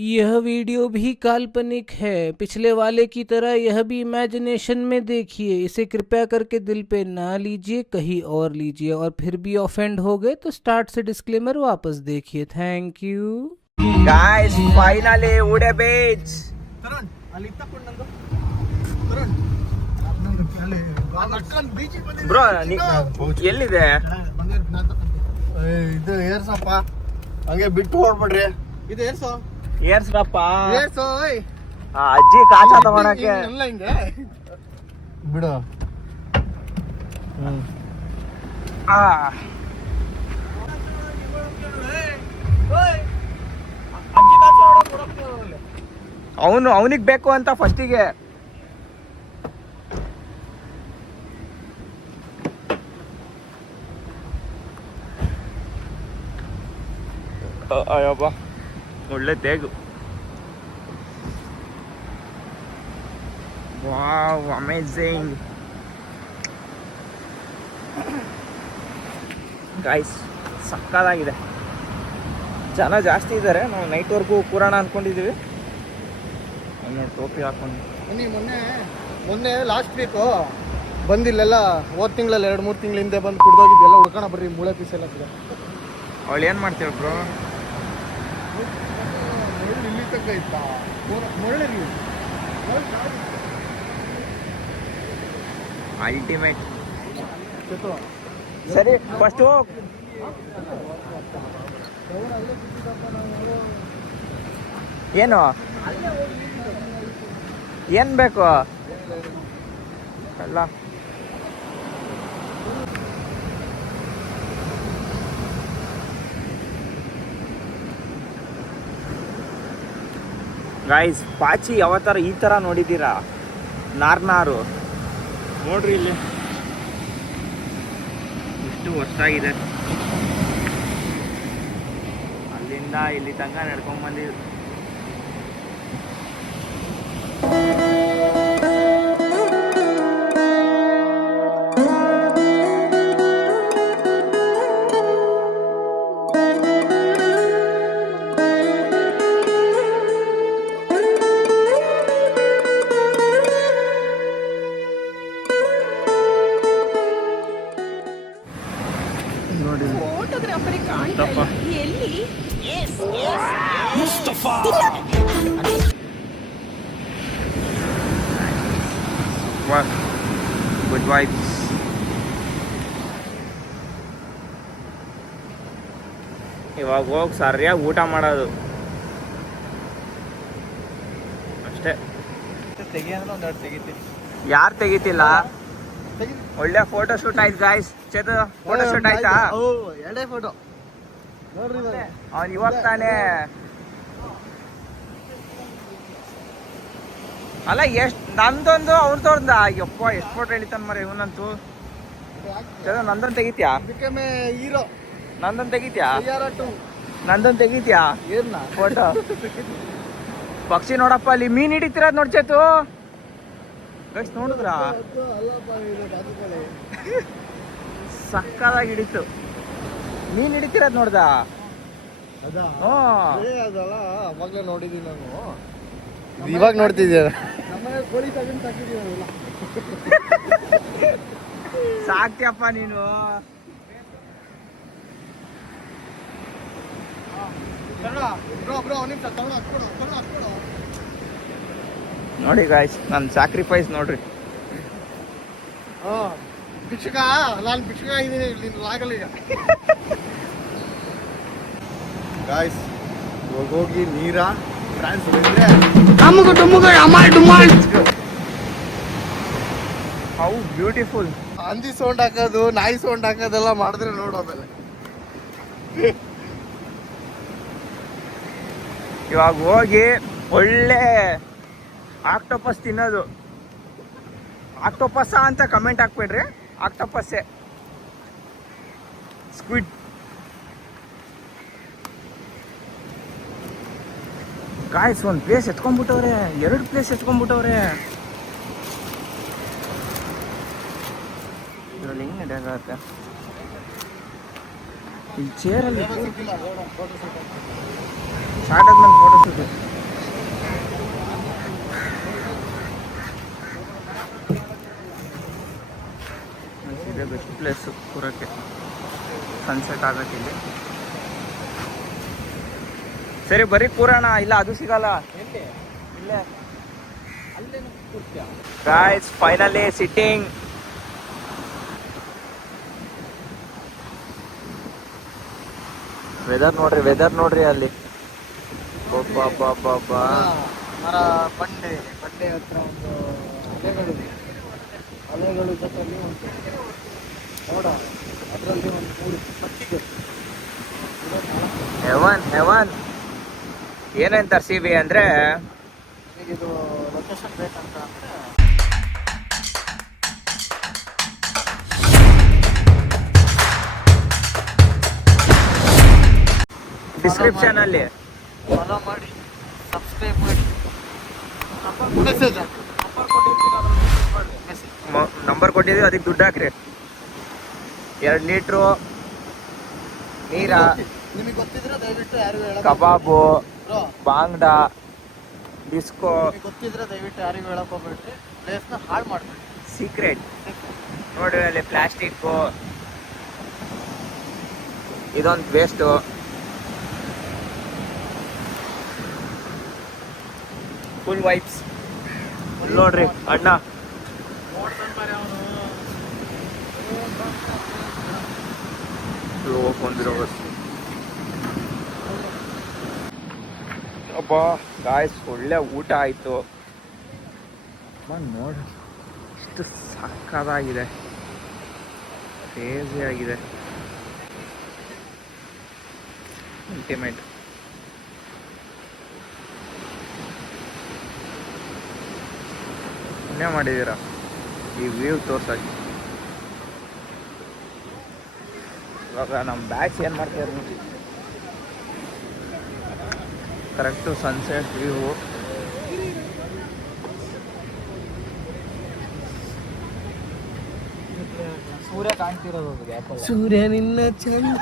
यह वीडियो भी काल्पनिक है। पिछले वाले की तरह यह भी इमेजिनेशन में देखिए। इसे कृपया करके दिल पे ना लीजिए, कहीं और लीजिए। और फिर भी ऑफेंड हो गए तो स्टार्ट से डिस्क्लेमर वापस देखिए। थैंक यू ಗಾಯ್ಸ್, ಫೈನಲಿ ಉಡೆ ಬೀಚ್. ಬ್ರೋ ಎಲ್ಲಿದೆ ಇದು ಏರ್ಸಪ್ಪ, ಹಂಗೆ ಬಿಟ್ಟು ಹೊಡ್ಬಿಡ್ರಿ. ಇದು ಏರ್ಸ್ರಪ್ಪ. ಏರ್ಸೋ ಅಜ್ಜಿ ಕಾಚಾ ತಗೊಳಕ್ಕೆ ಎಲ್ಲ ಹಿಂಗೆ ಬಿಡು. ಅವನಿಗೆ ಬೇಕು ಅಂತ ಫಸ್ಟಿಗೆ. ಅಯ್ಯಪ್ಪ, ಒಳ್ಳೆ ತೇಗು. ವಾವ್, ಅಮೇಜಿಂಗ್ ಗೈಸ್, ಸಕ್ಕತ್ತಾಗಿದೆ. ಜನ ಜಾಸ್ತಿ ಇದ್ದಾರೆ. ನಾವು ನೈಟ್ವರೆಗೂ ಕೂರೋಣ ಅಂದ್ಕೊಂಡಿದ್ದೀವಿ. ನೋಡಿ, ಟೋಪಿ ಹಾಕೊಂಡು ಮೊನ್ನೆ ಲಾಸ್ಟ್ ವೀಕು ಬಂದಿಲ್ಲೆಲ್ಲ. ಹೋದ ತಿಂಗಳಲ್ಲಿ 2-3 ತಿಂಗಳ ಹಿಂದೆ ಬಂದು ಕುಡ್ದೋಗಿದ್ದೆಲ್ಲ ಹುಡ್ಕೋಣ ಬರ್ರಿ. ಮೂಳೆ ಪೀಸ್ ಎಲ್ಲ ಅವಳು ಏನು ಮಾಡ್ತೀವಿ ಬ್ರೋ? ಇಲ್ಲಿ ತನಕ ಇತ್ತಾ ಮೊಳ್ಳೆ ಅಲ್ಟಿಮೇಟ್. ಸರಿ, ಫಸ್ಟು ಏನು ಬೇಕು ಅಲ್ಲ? ಗೈಸ್, ಪಾಚಿ ಯಾವತ್ತಾರ ಈ ಥರ ನೋಡಿದ್ದೀರಾ? ನಾರು ನೋಡ್ರಿ, ಇಲ್ಲಿ ಎಷ್ಟು ಹೊಸ್ತಾಗಿದೆ. ಅಲ್ಲಿಂದ ಇಲ್ಲಿ ತನಕ ನಡ್ಕೊಂಡ್ ಬಂದಿದ್ರು. Good vibes. ಇವಾಗ ಹೋಗಿ ಸರಿಯಾಗಿ ಊಟ ಮಾಡೋದು ಅಷ್ಟೇ. ಯಾರು ತೆಗಿತಿಲ್ಲ? ಒಳ್ಳೆ ಫೋಟೋ ಶೂಟ್ ಆಯ್ತು ಗಾಯ್ಸ್. ಚೇತು, ಫೋಟೋ ಶೂಟ್ ಆಯ್ತಾ? ಎರಡೇ ಫೋಟೋ ನೋಡ್ರಿ. ಅವ್ನು ಇವಾಗ ತಾನೇ ಅಲ್ಲ, ಎಷ್ಟು ನಂದೊಂದು ಅವ್ರದೊಂದ. ಅಯ್ಯಪ್ಪ, ಎಷ್ಟು ಫೋಟೋ ಎಳಿತಾನ ಮರ ಇವನಂತೂ. ಚಲೋ, ನಂದೊಂದು ತೆಗಿತ್ಯಾ? ಹೀರೋ ನಂದೊಂದು ತೆಗಿತ್ಯಾ? ನಂದೊಂದು ತೆಗಿತ್ಯಾ ಫೋಟೋ? ಪಕ್ಷಿ ನೋಡಪ್ಪ, ಅಲ್ಲಿ ಮೀನ್ ಹಿಡಿತಿರೋದು ನೋಡಿ ಚೇತು. ಗೈಸ್, ನೋಡಿದ್ರ? ಸಕ್ಕದಾಗಿ ಹಿಡಿತು. ಮೀನ್ ಹಿಡಿತಿರೋದು ನೋಡ್ದ? ಅದಲ್ಲ, ಅವಾಗಲೇ ನೋಡಿದೀನಿ ನಾನು. ಇವಾಗ ನೋಡ್ತಿದ್ಯ? ಸಾಕ್ತಿಯಪ್ಪ ನೀನು. ನೋಡಿ ಗಾಯ್ಸ್, ನನ್ನ ಸ್ಯಾಕ್ರಿಫೈಸ್ ನೋಡ್ರಿ. ಭಿಕ್ಷುಕ, ನಾನು ಭಿಕ್ಷುಕ ಇದ್ದೀನಿ ಇಲ್ಲಿ ಆಗಲ್ಲ ಈಗ. ಗಾಯ್ಸ್, ಹೋಗಿ ನೀರ ಫ್ರಾನ್ಸ್ ಹೌ ಬ್ಯೂಟಿಫುಲ್. ಹಂದಿ ಸೌಂಡ್ ಹಾಕೋದು, ನಾಯಿ ಸೌಂಡ್ ಹಾಕೋದೆಲ್ಲ ಮಾಡಿದ್ರೆ ನೋಡು. ಆಮೇಲೆ ಇವಾಗ ಹೋಗಿ ಒಳ್ಳೆ ಆಕ್ಟೋಪಸ್ ತಿನ್ನೋದು. ಆಕ್ಟೋಪಸ್ಸಾ ಅಂತ ಕಮೆಂಟ್ ಹಾಕ್ಬೇಡ್ರಿ, ಆಕ್ಟೋಪಸ್ಸೇ. ಸ್ಕ್ವಿಡ್. ಗಾಯ್ಸ್, ಒಂದು ಪ್ಲೇಸ್ ಎತ್ಕೊಂಡ್ಬಿಟ್ಟವ್ರೆ, 2 ಪ್ಲೇಸ್ ಎತ್ಕೊಂಡ್ಬಿಟ್ಟವ್ರೆ. ಇದ್ರಲ್ಲಿ ಹೆಂಗೆ ನಡೆಯೋಕ್ಕಾಗತ್ತೆ? ಈ ಚೇರಲ್ಲಿ ಸ್ಟಾರ್ಟ್ ಆದ್ಮೇಲೆ ಫೋಟೋ ಶೂಟ್. ಪ್ಲೇಸು ಕೂರಕ್ಕೆ, ಸನ್ಸೆಟ್ ಆಗಕ್ಕೆ ಇಲ್ಲಿ. ಸರಿ ಬರೀ ಕೂರೋಣ, ಇಲ್ಲ ಅದು ಸಿಗಲ್ಲ. ಇಲ್ಲೇ ಗೈಸ್ ಫೈನಲಿ ಸಿಟ್ಟಿಂಗ್. ವೆದರ್ ನೋಡ್ರಿ ಅಲ್ಲಿ. ಮರ ಬಂಡೆ ಹತ್ರ ಒಂದು ಅಲೆಗಳು ಜೊತೆಲಿ ಒಂದು ಮೋಡ, ಅದರಲ್ಲಿ ಒಂದು 3 ಪಟ್ಟಿಗೆ ಹೆವನ್ ಏನೇನ್ ತರ್ಸಿವಿ ಅಂದ್ರೆ ಇದು ಲೊಕೇಶನ್ ಬೇಕಂತ ಅಂದ್ರೆ ಡಿಸ್ಕ್ರಿಪ್ಷನ್ ಅಲ್ಲಿ ಫಾಲೋ ಮಾಡಿ, ಸಬ್ಸ್ಕ್ರೈಬ್ ಮಾಡಿ, ಮೆಸೇಜ್ ನಂಬರ್ ಕೊಟ್ಟಿದೀವಿ, ಅದಕ್ಕೆ ದುಡ್ಡು ಹಾಕ್ರಿ. 2 ಲೀಟ್ರು ನೀರ, ನಿಮಗೆ ಗೊತ್ತಿದ್ರೆ ದಯವಿಟ್ಟು ಯಾರು ಹೇಳಕ್ ಕಬಾಬು, ಬ್ರೋ, ಬಾಂಗ್ಡ, ಡಿಸ್ಕೋ. ನಿಮಗೆ ಗೊತ್ತಿದ್ರೆ ದಯವಿಟ್ಟು ಯಾರಿಗೂ ಹೇಳಕ್ ಹೋಗ್ಬೇಡ್ರಿ, ಪ್ಲೇಸ್ನ ಹಾಳು ಮಾಡ್ಬೇಡಿ. ಸೀಕ್ರೆಟ್ ನೋಡ್ರಿ ಅಲ್ಲಿ ಪ್ಲಾಸ್ಟಿಕ್ಕು, ಇದೊಂದು ವೇಸ್ಟು. ಫುಲ್ ವೈಬ್ಸ್ ನೋಡ್ರಿ ಅಣ್ಣ. ಬಂದಿರೋ ಬಸ್ ಅಪ್ಪ ಗಾಯ್ಸ್, ಒಳ್ಳೆ ಊಟ ಆಯಿತು. ನೋಡ್ರಿ ಎಷ್ಟು ಸಕ್ಕತ್ತಾಗಿದೆ, ಕ್ರೇಜಿ ಆಗಿದೆ, ಅಲ್ಟಿಮೇಟ್. ಪುಣ್ಯ ಮಾಡಿದ್ದೀರಾ ಈ ವ್ಯೂ ತೋರ್ಸಕ್ಕೆ. ಇವಾಗ ನಮ್ಮ ಬ್ಯಾಚ್ ಏನು ಮಾಡ್ತಾರೆ ನೋಡಿ, ಕರೆಕ್ಟು ಸನ್ಸೆಟ್ ವ್ಯೂ. ಸೂರ್ಯ ಕಾಣ್ತಿರೋದು ಸೂರ್ಯ ನಿನ್ನ ಚಂದ.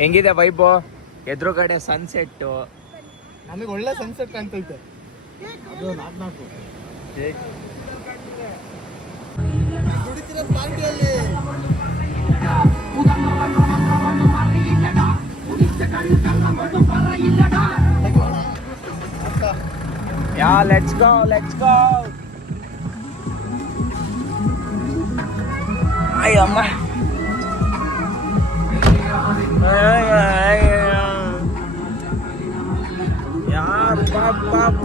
ಹೆಂಗಿದೆ ವೈಬು? ಎದುರುಗಡೆ ಸನ್ಸೆಟ್ಟು, ನಮಗೆ ಒಳ್ಳೆ ಸನ್ಸೆಟ್ ಕಾಣ್ತೈತೆ. ಅದು 4 ದುಡಿತಿರೋ ಪಾರ್ಟಿಯಲ್ಲಿ ಯಾ ಲೆಟ್ಸ್ ಗೋ ಅಯ್ಯಮ್ಮ. ಯಾರು ಪಾಪ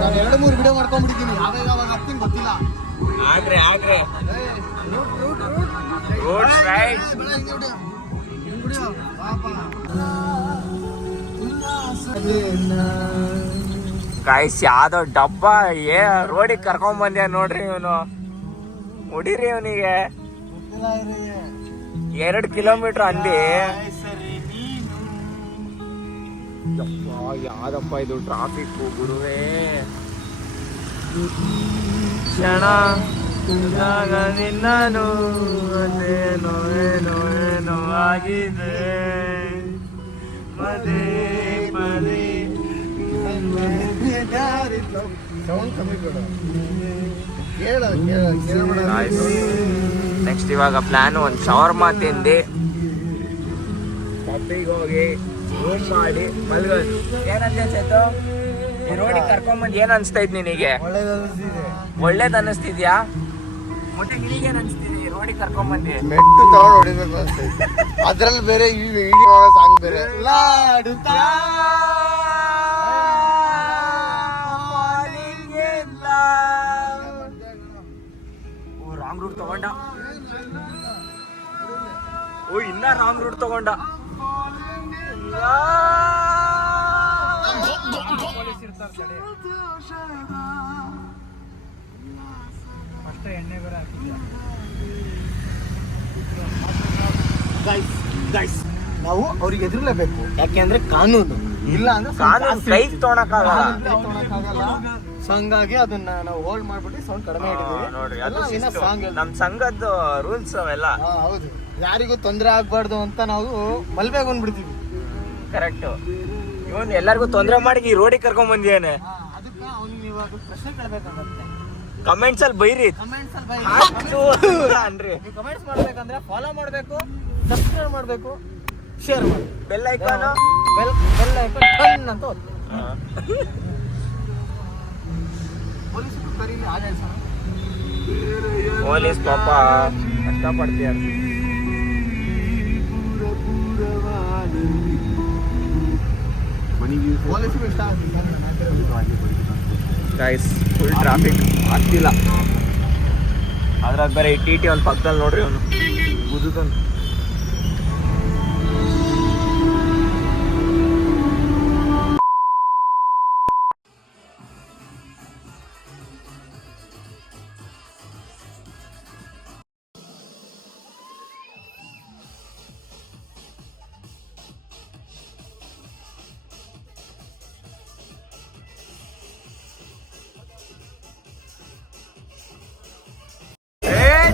ನಾನು 2-3 ವಿಡಿಯೋ ಮಾಡ್ಕೊಂಡ್ಬಿಟ್ಟಿದ್ದೀನಿ, ಯಾವಾಗ ಹಾಕ್ತೀನಿ ಗೊತ್ತಿಲ್ಲ. ಆಗ್ರೆ ರೋಡ್ ರೈಟ್ ಗಾಯ್ಸ್. ಯಾವ್ದೋ ಡಬ್ಬ ರೋಡಿಗೆ ಕರ್ಕೊಂಡ್ ಬಂದ್ಯಾ ನೋಡ್ರಿ ಇವನು. ಹೊಡಿರಿ ಇವನಿಗೆ 2 ಕಿಲೋಮೀಟರ್ ಅಂದಿ. ಯಾವ್ದಪ್ಪ ಇದು ಟ್ರಾಫಿಕ್ ಗುರುವೇ. ಕ್ಷಣ ನಿನ್ನನು ಅದೇನೋ ಏನೋ ಆಗಿದೆ ಪದೇ ಪದೇ. ನೆಕ್ಸ್ಟ್ ಇವಾಗ ಪ್ಲಾನ್ ಒಂದು ಶವರ್ಮಾ ತಿಂದು ಪಬ್ಬಿಗೆ ಹೋಗಿ ರೂಮ್ ಮಾಡಿ ಮಲ್ಗೋದು. ಏನಂತ ಚೇತು, ಈ ರೋಡಿಗೆ ಕರ್ಕೊಂಬಂದು ಏನ್ ಅನ್ಸ್ತೈತ್ ನಿನಗೆ? ಒಳ್ಳೇದ್ ಅನ್ನಿಸ್ತಿದ್ಯಾ? ಮತ್ತೆ ನಿನಗೇನ್ ಅನ್ಸ್ತಿದೆ ಈ ರೋಡಿಗೆ ಕರ್ಕೊಂಬಂದು? ಮೆಟ್ಟು ತಗೊಂಡು ಹೊಡಿಬೇಕು ಅನ್ಸ್ತೈತೆ. ಅದ್ರಲ್ಲಿ ಬೇರೆ ಈ ವಿಡಿಯೋ ಸಾಂಗ್ ಬೇರೆ. ರಾಂಗ್ ರೂಟ್ ತಗೊಂಡ. ಇನ್ನ ರಾಂಗ್ ರೂಟ್ ತಗೊಂಡ. ಎಣ್ಣೆ ಬೇರೆ ಗೈಸ್, ನಾವು ಅವ್ರಿಗೆ ಎದುರಲೇಬೇಕು, ಯಾಕೆಂದ್ರೆ ಕಾನೂನು ಇಲ್ಲ ಅಂದ್ರೆ ಕಾನೂನು ಕೈ ತೊಗೊಳಕ್ಕಾಗಲ್ಲ. ಸೊ ಸೊ ಹಂಗಾಗಿ ಅದನ್ನ ನಾವು ಹೋಲ್ಡ್ ಮಾಡ್ಬಿಟ್ಟು ಸೌಂಡ್ ಕಡಿಮೆ ನೋಡ್ರಿ ಅದು ಇಟ್ಟಿದ್ದೀವಿ ಸಾಂಗ್ ನಮ್ ಸಂಘದ್ದು ರೂಲ್ಸ್ ಅವೆಲ್ಲ. ಹೌದು, ಯಾರಿಗೂ ತೊಂದರೆ ಆಗ್ಬಾರ್ದು ಅಂತ ನಾವು ಮಲ್ಬೇಗ ಬಂದ್ಬಿಡ್ತೀವಿ. ಕರೆಕ್ಟ್. ಇವನ್ ಎಲ್ಲರಿಗೂ ತೊಂದರೆ ಮಾಡಿ ಈ ರೋಡಿಗೆ ಕರ್ಕೊಂಡ್ ಬಂದಿದ್ದಾನೆ. ಅದಕ್ಕೆ ಅವ್ನಿಗೆ ಇವಾಗ ಪ್ರಶ್ನೆ ಕೇಳ್ಬೇಕಾಗತ್ತೆ. ಕಮೆಂಟ್ಸ್ ಅಲ್ಲಿ ಬೈರಿ. ಕಮೆಂಟ್ಸ್ ಅಲ್ಲಿ ಅನ್ರಿ. ನೀವು ಕಮೆಂಟ್ಸ್ ಮಾಡ್ಬೇಕಂದ್ರೆ ಫಾಲೋ ಮಾಡಬೇಕು, ಸಬ್ಸ್ಕ್ರೈಬ್ ಮಾಡಬೇಕು, ಶೇರ್ ಮಾಡಿ, bell icon bell icon ton ಅಂತ ಒತ್ತಿ. ಪೊಲೀಸರು ಕರೀಲಿ ಆಡಳಿತ ಪೊಲೀಸ್ ಪಾಪ ಕಷ್ಟಪಡ್ತೀಯ. ಪೊಲೀಸರು ಇಷ್ಟ ಗೈಸ್ ಫುಲ್ ಟ್ರಾಫಿಕ್ ಆಗ್ತಿಲ್ಲ. ಅದ್ರಾಗ ಬೇರೆ ಟಿ ಒಂದು ಪಕ್ಕದಲ್ಲಿ ನೋಡ್ರಿ ಅವನು ಮುದುಕನ್.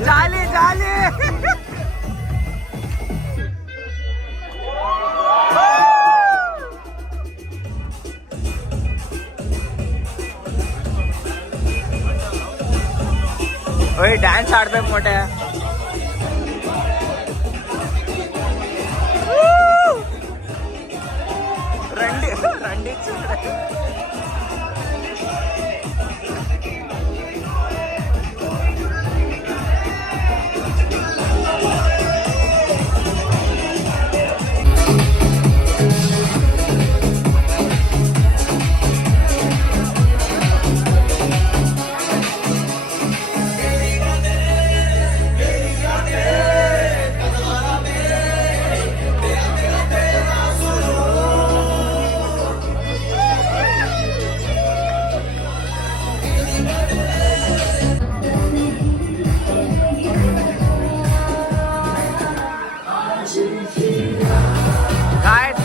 ಜಾಲಿ ಜಾಲಿ. ಓಯ್ ಡ್ಯಾನ್ಸ್ ಆಡ್ಬೇಕು ಮೊಟ್ಟೆ. ರಂಡಿ ರಂಡಿ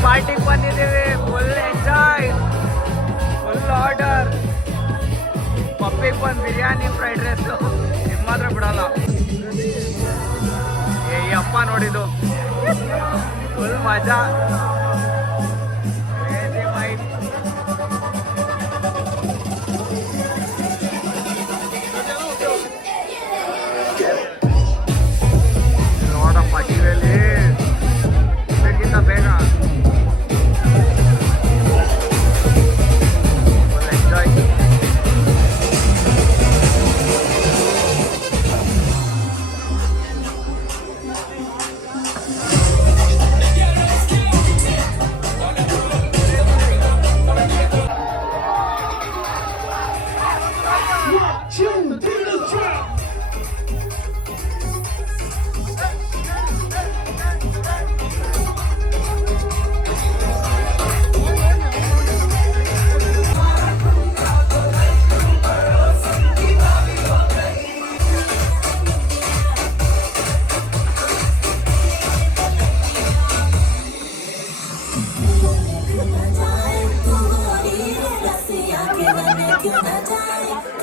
ಪಾರ್ಟಿಗೆ ಬಂದಿದ್ದೀವಿ. Full enjoy, full order. ಪಪ್ಪಿಗೆ ಬಂದು ಬಿರಿಯಾನಿ, ಫ್ರೈಡ್ ರೈಸು. ಇದು ಮಾತ್ರ ಬಿಡಲ್ಲ. ಈ ಅಪ್ಪ ನೋಡಿದ್ದು ಫುಲ್ ಮಜಾ. ನೋಡಪ್ಪ ಟಿವಿಯಲ್ಲಿ ಇದಕ್ಕಿಂತ ಬೇಗ क्यों न जाए